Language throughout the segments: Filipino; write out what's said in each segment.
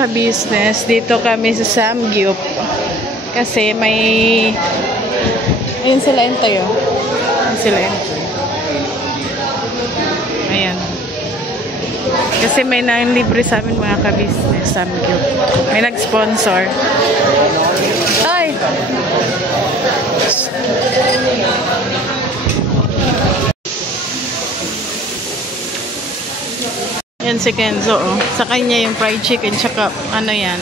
ka-business, dito kami sa Samgyup. Kasi may... Ayun sila Entoy, oh. Ayun sila Entoy. Ayan. Kasi may nang-libre sa amin mga ka-business, Samgyup. May nag-sponsor. Ay! Yan si Kenzo, oh. Sa kanya yung fried chicken, tsaka ano yan,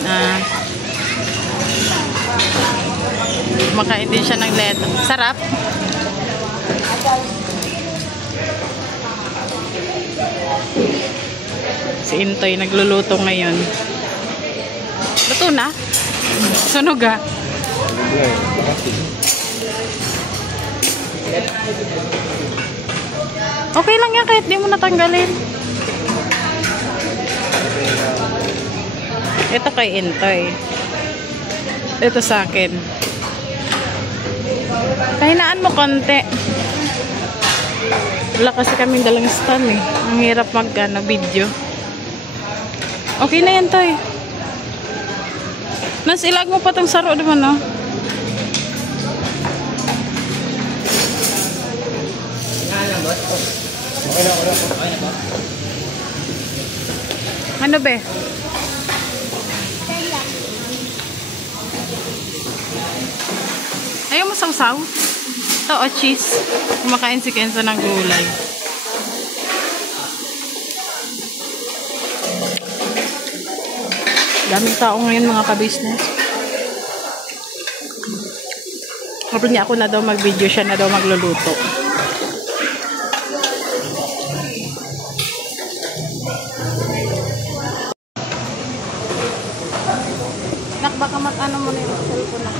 makain din siya ng leto. Sarap. Si Intoy nagluluto ngayon. Luto na? Sunog ah. Okay lang yan kahit di mo natanggalin. Ito kay Intoy. Ito sa akin. Pahinaan mo konti. Wala kasi kaming dalang stand eh. Ang hirap video. Okay na yan, Toy. Nas, ilag mo pa tong saro naman, no? Ano be? Ayaw mo sausaw? Ito o cheese. Kumakain si Kenzo ng gulay. Daming tao ngayon mga ka-business. Sabi niya ako na daw mag-video, siya na daw magluluto. Nak, baka mag-ano mo na yung cellphone na.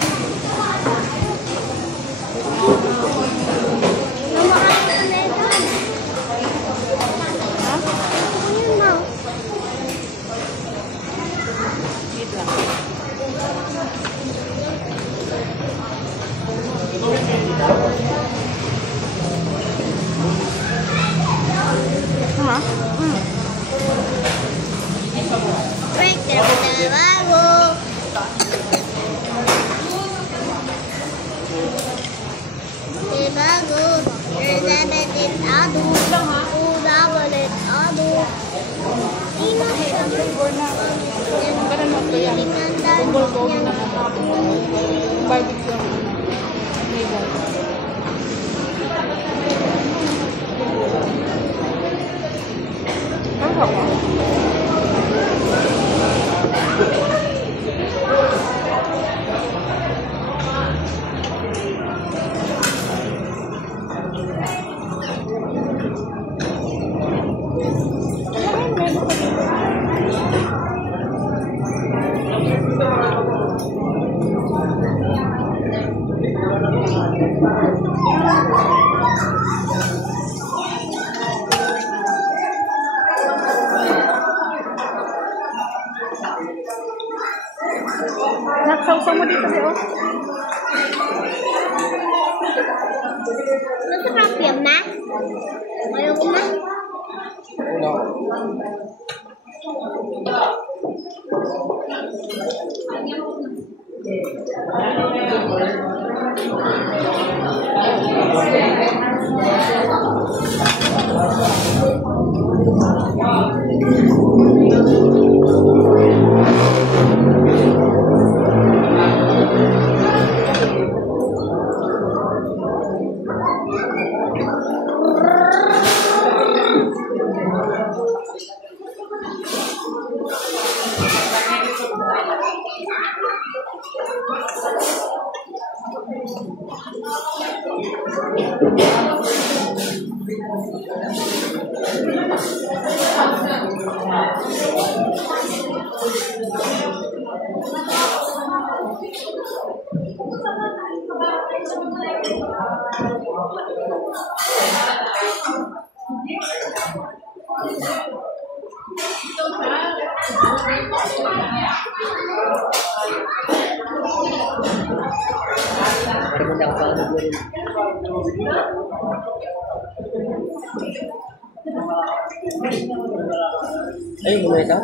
Nagsawsaw mo dito, Beo. Masarap yan, ma? Ayaw ko, ma? No. Ay, gumay ka?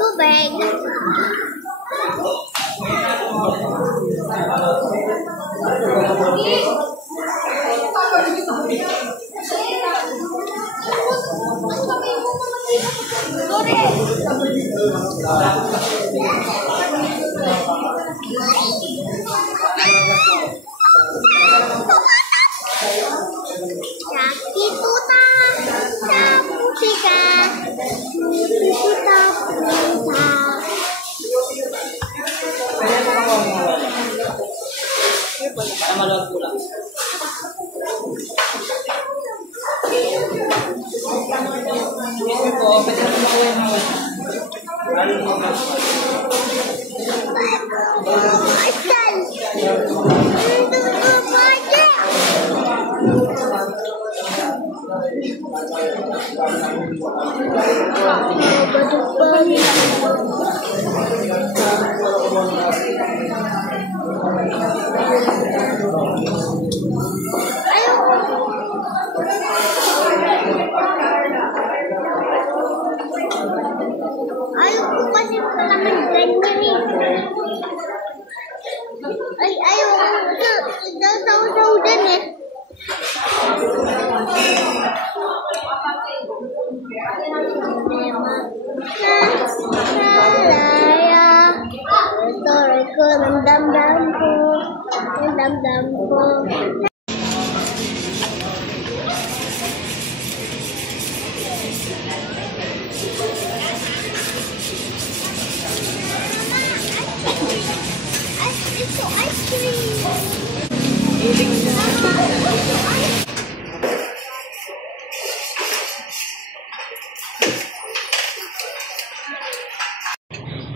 Tubig. Nakituta sa musika. Nakituta punta. Tama lang po lang. Asal. Itu ayo kasih pengalaman brandnya nih. Ayo, udah tahu dan ya. Saya ke dam-damku. Itu ice cream.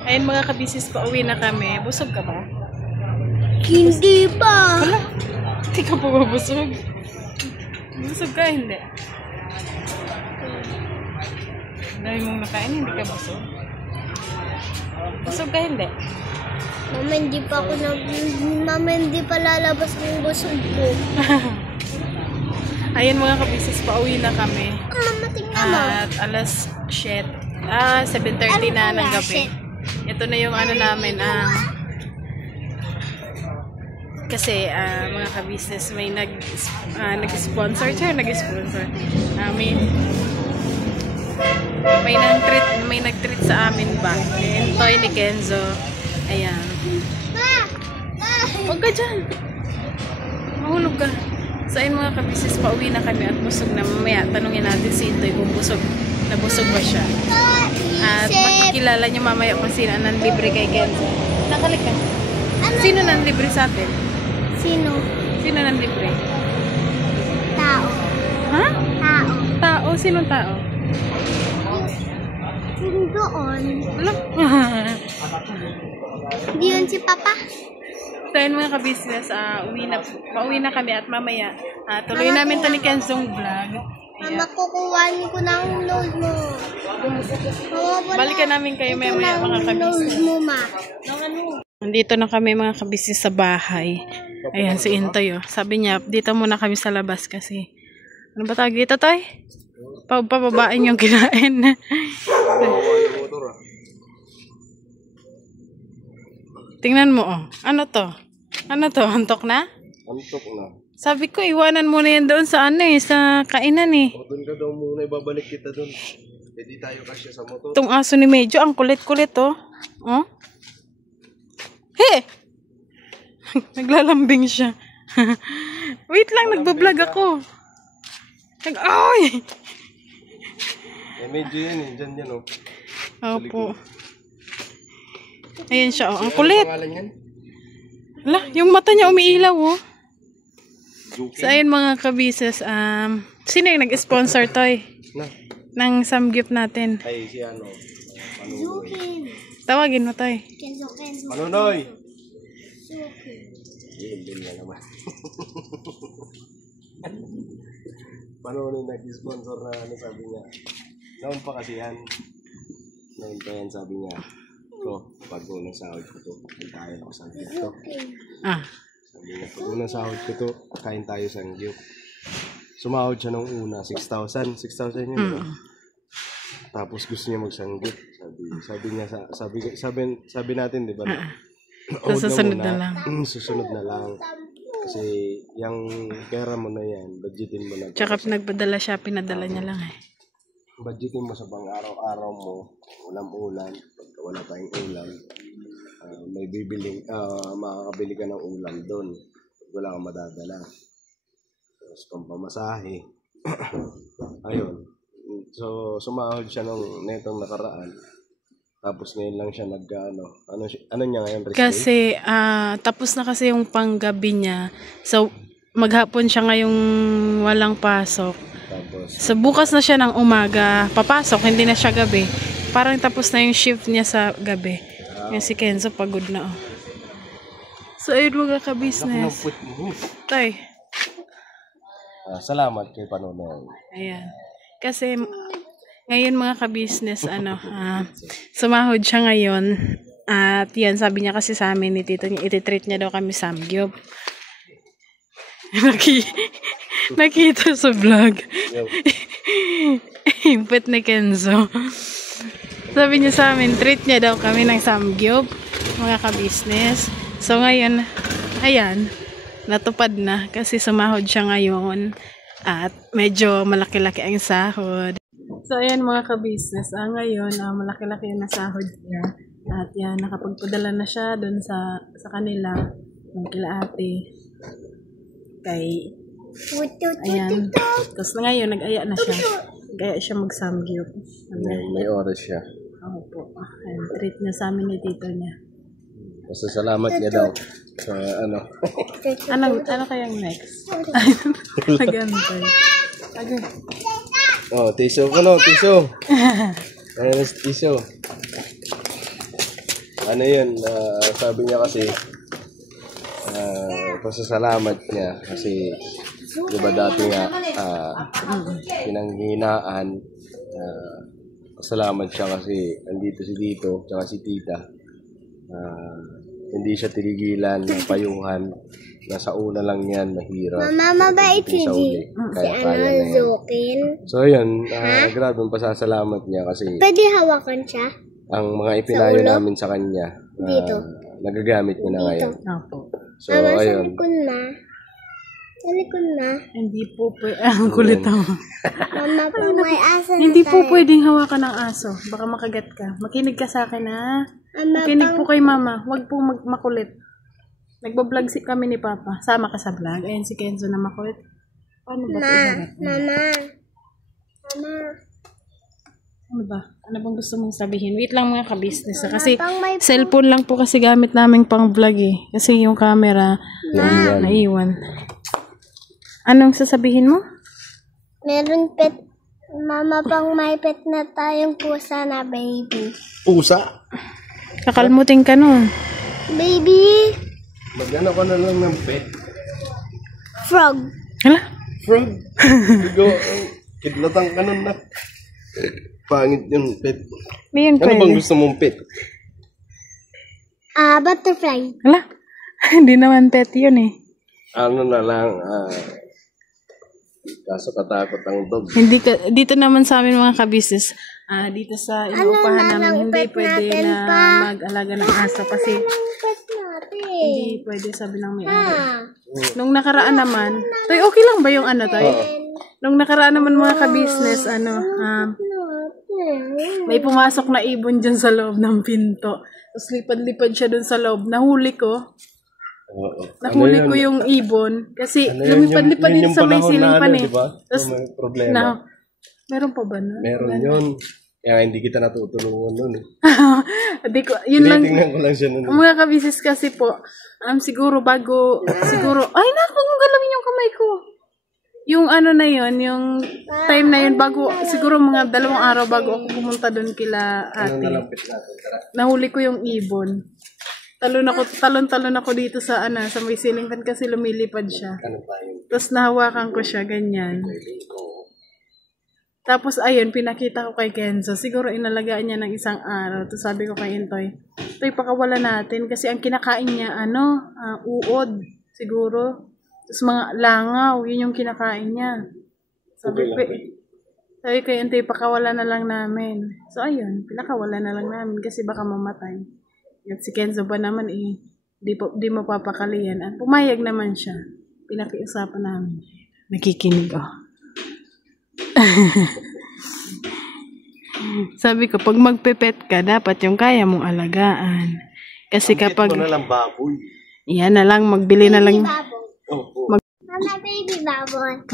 Ayun mga kabisis, pauwi na kami. Busog ka ba? Hindi pa. Wala. Hindi ka pa mabusog. Busog ka, hindi. Dahil mong nakain, hindi ka busog. Busog ka, hindi. Mama, hindi pa lalabas ng busog ko. Ayun mga kabisis, pauwi na kami. Mama, tingnan mo. At alas 7:30 na ng gabi. Ito na yung ano namin, kasi mga ka-business may nag-sponsor may nag-treat sa amin ba. Yung toy ni Kenzo. Ayan. Huwag ka dyan. Mahulog ka. So ayun mga ka-business, pauwi na kami at busog na. Mamaya tanungin natin si Intoy kung nabusog ba siya. At makikilala niyo mamaya kung sino ang nanlibre kay Kenzo. Nakalik ka. Sino nanlibre sa atin? Sino? Sino nanlibre? Tao. Ha? Tao. Tao? Sinong tao? Doon. Wala. Hindi yun si Papa. So yun mga ka-business, pauwi na kami at mamaya tuloy namin to ni Kenzong vlog. Mama, kukuhanin ko ng load mo. Balikan namin kayo mamaya mga ka-business. Load mo, ma. Nandito na kami mga ka-business sa bahay. Ayan si Intoy. Sabi niya, dito muna kami sa labas kasi. Ano ba tawag dito, Toy? Pababain yung kinain. Tingnan mo, oh. Ano to? Ano to? Antok na? Antok na. Sabi ko, iwanan mo na yan doon sa sa kainan eh. O, doon ka daw muna, ibabalik kita doon. Hindi tayo kasya sa motor. Itong aso ni Medyo, ang kulit-kulit, oh. Oh? He! Naglalambing siya. Wait lang, nagbablog ako. Ay! Medyo yan eh, dyan yan oh. Opo. Ayan siya, oh. Ang kulit. Pangalan yan? Ala, yung mata niya umiilaw, oh. Juki. So, ayun mga kabises, sino yung nag-sponsor, Toy? Na, ng samgyup natin. Ay, si ano. Zukin. Tawagin mo, Toy. Kenzo. Manunoy! Zukin. Hindi niya naman. Manunoy nag-sponsor na ano sabi niya. Noon pa kasi yan. Noon pa yan sabi niya. Ko, pag unang sahod ko to, kain tayo ako sa to. Ah. Sabi niya, pag unang sahod ko to, kain tayo sa gyuk. Sumahod siya nung una, 6,000. 6,000 yun. Tapos gusto niya magsanggit. Sabi natin, di ba? So, susunod na lang. Susunod na lang. Kasi yung pera mo na yan, budgetin mo na. Tsaka pinagpadala siya, pinadala niya lang eh. Budgetin mo sa pang araw-araw mo, ulam-ulam. Pagka wala tayong ulam, may bibiling, makakabili ka ng ulam doon. Wala kang madadala. Tapos pampamasahe. Ayun. So, sumahod siya nung netong nakaraan. Tapos ngayon lang siya ano niya ngayon? Rest Kasi, tapos na kasi yung panggabi niya. So, maghapon siya ngayong walang pasok. Tapos, So, bukas na siya ng umaga. Papasok, hindi na siya gabi. Parang tapos na yung shift niya sa gabi. Yung si Kenzo, pagod na oh. So, ayun mga ka-business. put mo. Tay. Salamat kay Panonoy. Ayan. Kasi, ngayon mga ka-business, sumahod siya ngayon. At yan, sabi niya kasi sa amin ni Tito niya, ititreat niya daw kami samgyup. Nakita sa vlog. Yung pet ni Kenzo. Sabi niya sa amin, treat niya daw kami ng samgyup, mga ka-business. So ngayon, ayan, natupad na kasi sumahod siya ngayon. At medyo malaki-laki ang sahod. So, ayan mga ka-business. Ngayon, malaki-laki yung nasahod niya. At yan, nakapagpadala na siya doon sa kanila. Ng kila ate. Kay, ayan. Tapos ngayon, nag-aya na siya. Nag-aya siya mag-samgyup. May oras siya. Oo po. Ayan, treat niya sa amin ni tito niya. Basta salamat niya daw. Sa ano. Ano kayang next? Nagantay. Okay. Oh, tiso ko no, tiso. Ayan, tiso. Ano yun, sabi niya kasi, pasasalamat niya kasi, di ba dati nga, pinanghinaan, pasalamat siya kasi andito si Tito, tsaka si Tita. Hindi siya tinigilan ng payuhan. Nasa una lang yan, mahirap. Mama, mabait si Kaya na yan. Zukin. So yun, grabe ang pasasalamat niya kasi Pwede hawakan siya? ang mga ipinayo namin sa kanya, nagagamit niya na ngayon. Opo. So Mama, sa ayun. likod na. Sa likod na. Hindi po pwede. Ang kulit ako. Mama, pa may asa na Hindi po tayo. pwedeng hawakan ng aso. Baka makagat ka. Makinig ka sa akin ha. Mama, Makinig po kay mama. Huwag po makulit. Nagbablog kami ni Papa. Sama ka sa vlog. Ayan si Kenzo na makulit. Paano ba ito iharap? Mama. Ano ba? Ano bang gusto mong sabihin? Wait lang mga ka-business. Kasi pang may cellphone lang po kasi gamit namin pang vlog eh. Kasi yung camera naiwan. Anong sasabihin mo? Meron pet. Mama, pang may pet na tayong pusa na baby. Pusa? Kakalmutin ka nun. Baby. Mag-ano ka na lang ng pet? Frog. Hala? Frog? Bigo, kidlatang ka nun na. Pangit yung pet. May yun Ano bang pwede. gusto mong pet? Butterfly. Hala? Hindi naman pet yun eh. Ano na lang, kaso katakot ang dog. Hindi ka, dito naman sa amin mga ka-business, dito sa inuupahan namin, hindi pwede na mag-alaga ng aso kasi Pet natin. hindi pwede sabi ng may Nung nakaraan naman, Toy, okay lang ba yung ano, Toy? Nung nakaraan naman mga ka-business, may pumasok na ibon dyan sa loob ng pinto. Tapos lipad-lipad siya dun sa loob. Nahuli ko. Oo. Nahuli ko yung ibon. Kasi lumipad-lipad din sa may siling eh. Diba? Tapos, May problema. meron pa ba na? Meron yun. Kaya hindi kita natutulungan nun. Hindi ko, yun lang. Tinitingnan ko lang siya nun. Ang mga kabisis kasi po, siguro, ay naku, galawin yung kamay ko. Yung ano na yun, yung time na yun, bago, siguro mga 2 araw bago ako pumunta doon kila ate. Nahuli ko yung ibon. Talon-talon ako dito sa sa may ceiling fan kasi lumilipad siya. Tapos nahawakan ko siya, ganyan. Tapos ayun, pinakita ko kay Kenzo. Siguro inalagaan niya ng 1 araw. Tapos sabi ko kay Intoy, Toy, pakawala natin. Kasi ang kinakain niya, uod. Siguro. Tapos mga langaw, yun yung kinakain niya. Sabi kay Intoy, pakawala na lang namin. So ayun, pinakawala na lang namin kasi baka mamatay. At si Kenzo ba naman di mapapakalian. At pumayag naman siya. Pinakiusapan namin. Nakikinig Sabi ko, pag magpepet ka, dapat yung kaya mong alagaan. Kasi kapag... Ito na lang baboy. Yan na lang, magbili na lang. Mama, baby baboy.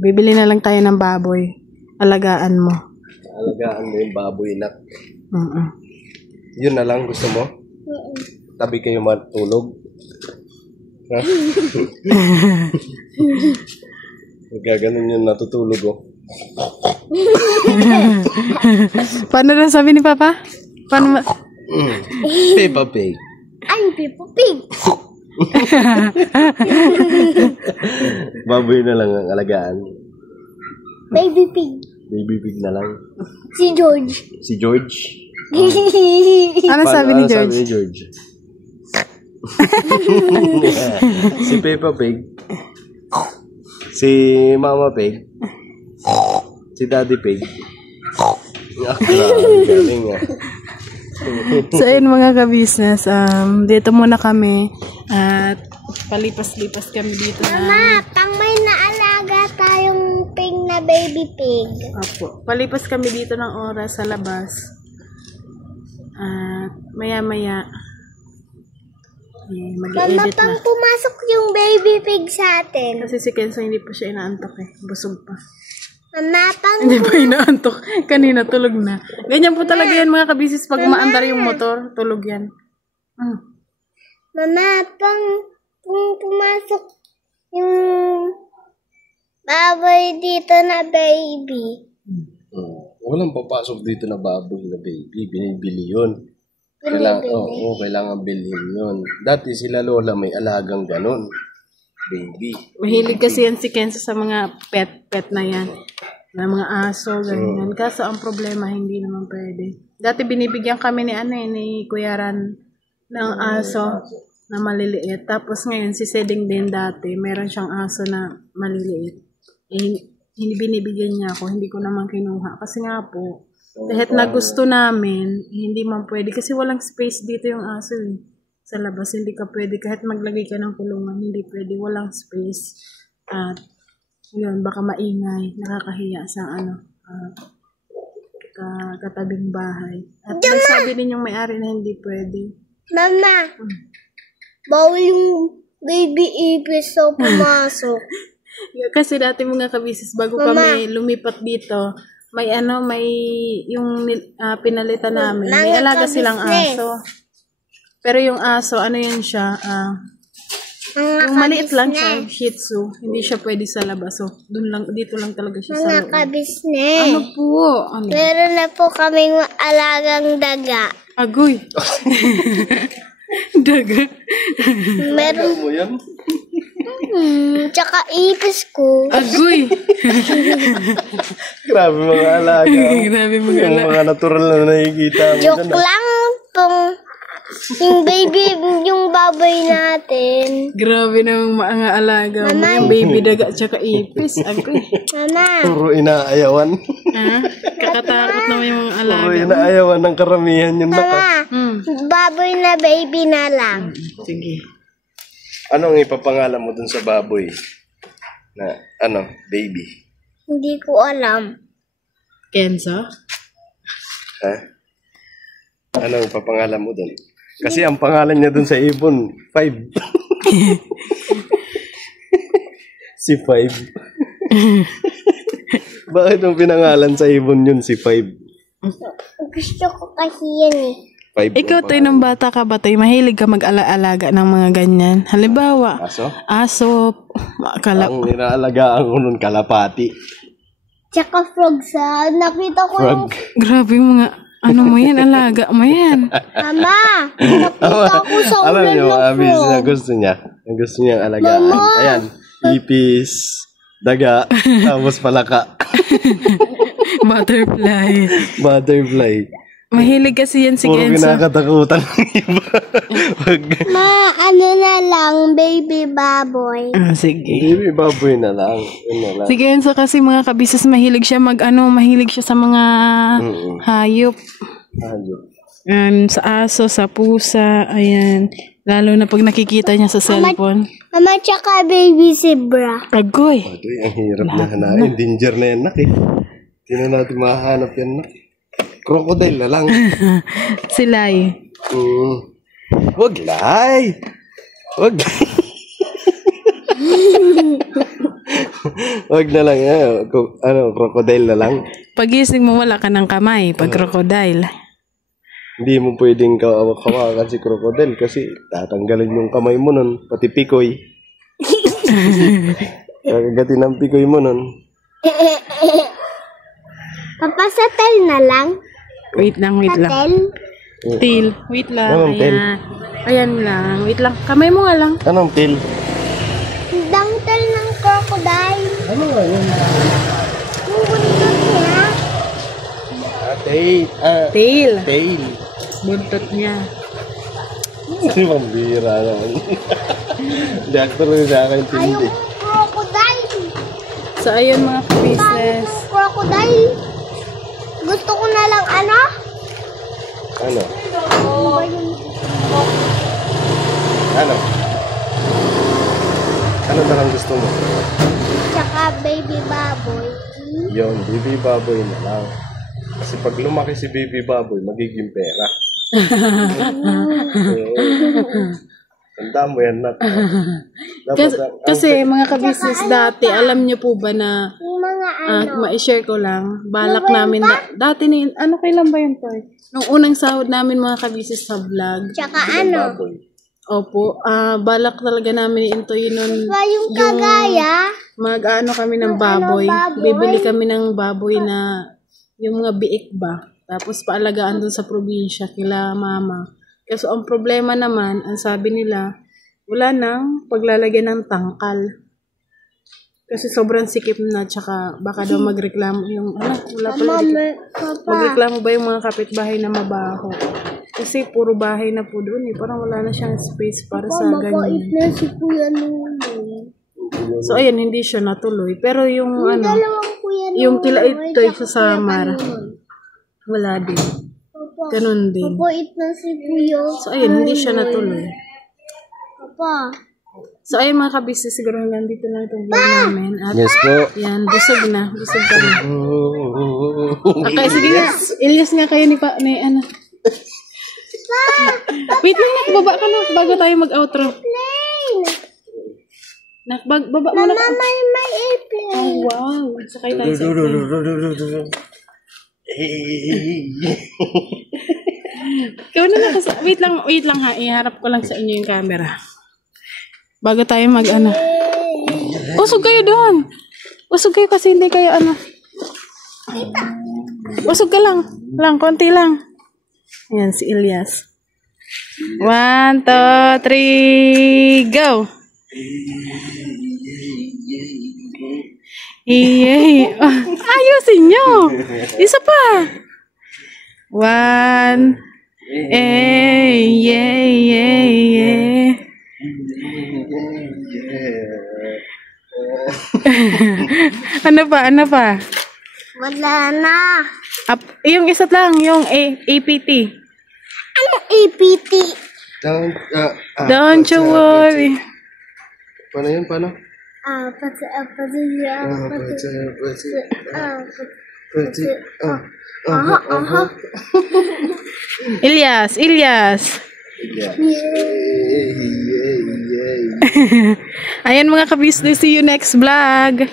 Bibili na lang tayo ng baboy. Alagaan mo. Alagaan mo yung baboy, nak. Yun na lang gusto mo? Tabi kayo matulog? Ha? Gaganon yun, natutulog Paano na sabi ni Papa? Paano Peppa Pig. Ay, Peppa Pig. Baboy na lang ang alagaan. Baby Pig. Baby Pig na lang. Si George. Si George? Ano sabi ni George? Sabi ni George? Si Peppa Pig. Si Mama Pig. Si Daddy Pig. Galing So ayun mga ka-business, dito muna kami at palipas-lipas kami dito Mama, pang may naalaga tayong pig na baby pig. Opo. Palipas kami dito ng oras sa labas. At maya-maya Mama, mag-i-edit pang na. pumasok yung baby pig sa atin. Kasi si Kenzo hindi pa siya inaantok busog pa. Mama, pang... Hindi pa inaantok. Kanina tulog na. Ganyan po talaga yan mga kabisis. Pag maandar yung motor, tulog yan. Mama, pang pumasok yung baboy dito na baby. Walang papasok dito na baboy na baby. Binibili yun. Kailangan bilhin yun. Dati sila lola may alagang ganon. Baby. Mahilig kasi yan si Kenzo sa mga pet na yan. Na mga aso, ganyan. Kaso ang problema, hindi naman pwede. Dati binibigyan kami ni Kuya Ran ng aso na maliliit. Tapos ngayon, si Seding din dati, meron siyang aso na maliliit. Hindi binibigyan niya ako, hindi ko naman kinuha. Kasi nga po, kahit na gusto namin, hindi man pwede. Kasi walang space dito yung aso sa labas. Hindi ka pwede. Kahit maglagay ka ng kulungan, hindi pwede. Walang space. At yun, baka maingay. Nakakahiya sa katabing bahay. At nagsabi din yung may-ari na hindi pwede. Mama, bawal yung baby ipis so pumasok. Kasi dati mga kabisis, bago kami lumipat dito, may yung pinalitan namin. May alaga silang aso. Pero yung aso, yun siya, yung maliit lang siya, Shih Tzu, hindi siya pwede sa labas. So, dito lang talaga siya sa loob. Mga kabisnes. Ano po? Meron na po kaming alagang daga. Agoy. Daga. Meron. Mo yan? Tsaka ipis ko. Agoy. Grabe mga alaga. Grabe mga Yung mga natural na nakikita mo. Joke lang pong yung baby, yung baboy natin. Grabe namang mga alaga mo. Yung baby daga tsaka ipis. Agoy. Mama. Puro inaayawan. Kakatakot naman yung mga alaga. Puro inaayawan ng karamihan yung Mama, baboy na baby na lang. Sige. Anong ipapangalan mo dun sa baboy? Na, baby? Hindi ko alam. Kenzo? Ha? Anong ipapangalan mo dun? Kasi ang pangalan niya dun sa ibon, 5. Si 5. Bakit ang pinangalan sa ibon yun, si 5? Gusto ko kasi yan eh. 5 Ikaw, Toy, nung bata ka ba, Toy, mahilig ka mag-alaga ng mga ganyan? Halimbawa, Aso? aso, Ang inaalagaan ko nun, kalapati. Tsaka frog sa nakita ko yung... Frog. Grabe yung mga, ano mo yan, alaga mo yan. Mama, nakita ko sa Alam ulan niyo, ng Abis, na frog. gusto niya. Ang gusto niya alagaan. Ayan, ipis, daga, tapos palaka. Butterfly. Butterfly. Mahilig kasi yan si Puro Kenzo. kinakatakutan ng iba. Ano na lang, baby baboy. Sige. Baby baboy na lang. Yun na lang. Si Kenzo kasi mga kabisnes, mahilig siya mahilig siya sa mga hayop. Ayun. Sa aso, sa pusa, ayan. Lalo na pag nakikita niya sa cellphone. Mama, tsaka baby zebra. Agoy. Ito ang hirap na hanain. Danger na yan, nak eh. Hindi na natin mahanap yan, nak. Crocodile na lang. Silay. Wag, Lai. Wag. Wag na lang. Crocodile na lang. Pagising mo, wala ka ng kamay. Pag crocodile. Hindi mo pwedeng kawakan si crocodile kasi tatanggalin yung kamay mo nun. Pati pikoy. Kagagatin ang pikoy mo nun. Papa, sa tail na lang. Wait lang. Tail. Tail. Wait lang. Anong tail? Ayan lang. Wait lang. Kamay mo nga lang. Anong tail? Hindang tail ng crocodile. Ano nga yun? Yung buntot niya. Tail. Tail. Tail. Buntot niya. Ano bang bira naman? Hindi ako rin sa akin Ayaw tindi. mo crocodile. So, ayun mga kabisnes. Crocodile. Gusto ko na lang ano? Ano? Oh. Ano? Ano na lang gusto mo? Tsaka baby baboy. Yun, baby baboy na lang. Kasi pag lumaki si baby baboy, magiging pera. Tanda mo yan, nak. Kasi mga kabisnes dati, alam niyo po ba na Yung mga ano. ma-share ko lang, balak namin, dati na yun, ano kailan ba yun, Toy? Nung unang sahod namin mga kabisnes sa vlog, Tsaka ano. opo, balak talaga namin i-intoy nun, Yung kagaya. mag-ano kami ng baboy, bibili kami ng baboy na, yung mga biik ba, tapos paalagaan dun sa probinsya, kila mama. Kasi ang problema naman, ang sabi nila, wala nang paglalagyan ng tangkal. Kasi sobrang sikip na, tsaka baka daw magreklamo yung, wala pala. Magreklamo ba yung mga kapitbahay na mabaho? Kasi puro bahay na po doon eh. Parang wala na siyang space para sa ganyan. na si Kuya Nunong. So ayan, hindi siya natuloy. Pero yung Dalawang Kuya Nunong. yung kila ito'y sa Samar, wala din. Ganun din. Mabait na si Kuya. So ayun, hindi siya natuloy. Papa. So ayun mga kabisnes, siguro hanggang dito lang itong vlog namin. At Yes po. yan, busog na. Busog ka na. Okay, sige nga. Ilyas nga kayo ni ano. Wait lang, baba ka na bago tayo mag-outro. Baba muna ka. May airplane. Oh, wow. Sakay tayo sa airplane. Ikaw na lang kasi. Wait lang ha. Iharap ko lang sa inyo yung camera. Bago tayo mag-ano. Usog kayo doon. Usog kayo kasi hindi kayo ano. Usog ka lang. Konti lang. Ayan, si Ilyas. 1, 2, 3, go! Yay! Ayusin nyo! Isa pa! 1, yay! Ano pa? Wala na. Yung isa lang, yung APT. Anong APT? Don't you worry. Paano yun? Paano? Ilyas. Ayan mga kabisnes, see you next vlog.